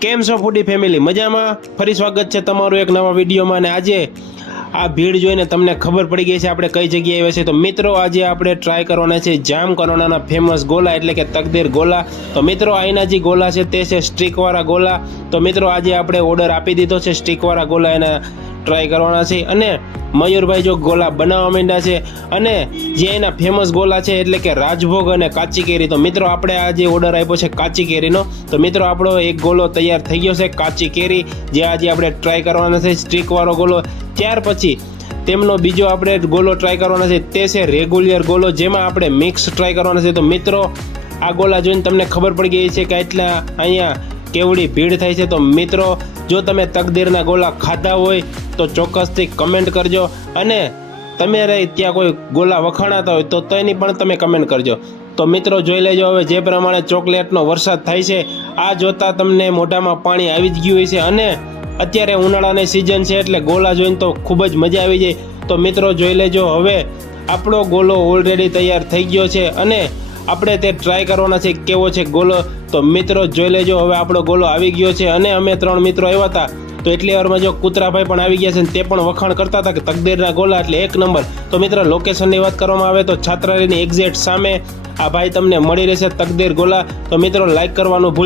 કેમ છો ફૂડી ફેમિલી મજામાં? ફરી સ્વાગત છે તમારું એક નવા વિડીયોમાં અને આજે આ ભીડ જોઈને તમને ખબર પડી ગઈ છે આપણે કઈ જગ્યાએ આવ્યા છે તો મિત્રો, આજે આપણે ટ્રાય કરવાના છે જામ કરોનાના ફેમસ ગોલા, એટલે કે તકદીર ગોલા. તો મિત્રો અહીંના જે ગોલા છે તે છે સ્ટીકવાળા ગોલા. તો મિત્રો, આજે આપણે ઓર્ડર આપી દીધો છે સ્ટીકવાળા ગોલા એના ટ્રાય કરવાના છે. અને મયુરભાઈ જો ગોલા બનાવવા માંડ્યા છે અને જે એના ફેમસ ગોલા છે એટલે કે રાજભોગ અને કાચી કેરી તો મિત્રો, આપણે આજે ઓર્ડર આપ્યો છે કાચી કેરીનો તો મિત્રો, આપણો એક ગોલો તૈયાર થઈ ગયો છે કાચી કેરી જે આજે આપણે ટ્રાય કરવાના છે, સ્ટ્રીકવાળો ગોલો. ત્યાર પછી તેમનો બીજો આપણે ગોલો ટ્રાય કરવાનો છે, તે છે રેગ્યુલર ગોલો, જેમાં આપણે મિક્સ ટ્રાય કરવાના છે. તો મિત્રો, આ ગોલા જોઈને તમને ખબર પડી ગઈ છે કે એટલા અહીંયા કેવડી ભીડ થાય છે. તો મિત્રો જો તમે તકદીરના ગોલા ખાધા હોય તો ચોક્કસથી કમેન્ટ કરજો અને તમે રહી ત્યાં કોઈ ગોલા વખાણાતા હોય તો તેની પણ તમે કમેન્ટ કરજો. તો મિત્રો જોઈ લેજો હવે જે પ્રમાણે ચોકલેટનો વરસાદ થાય છે, આ જોતા તમને મોઢામાં પાણી આવી જ ગયું હોય છે અને અત્યારે ઉનાળાની સિઝન છે એટલે ગોલા જોઈને તો ખૂબ જ મજા આવી જાય. તો મિત્રો જોઈ લેજો હવે આપણો ગોલો ઓલરેડી તૈયાર થઈ ગયો છે અને આપણે તે ટ્રાય કરવાના છે કેવો છે ગોલો. તો મિત્રો, જોઈ લેજો, હવે આપણો ગોલો આવી ગયો છે અને અમે ત્રણ મિત્રો આવ્યા હતા. તો એટલી વારમાં જો કૂતરાભાઈ પણ આવી ગયા છે ને તે પણ વખાણ કરતા હતા કે તકદીરના ગોલા એટલે એક નંબર. તો મિત્રો લોકેશનની વાત કરવામાં આવે તો છાત્રાલયની એક્ઝેક્ટ સામે આ ભાઈ તમને મળી રહેશે તકદીર ગોલા. તો મિત્રો લાઈક કરવાનું ભૂલ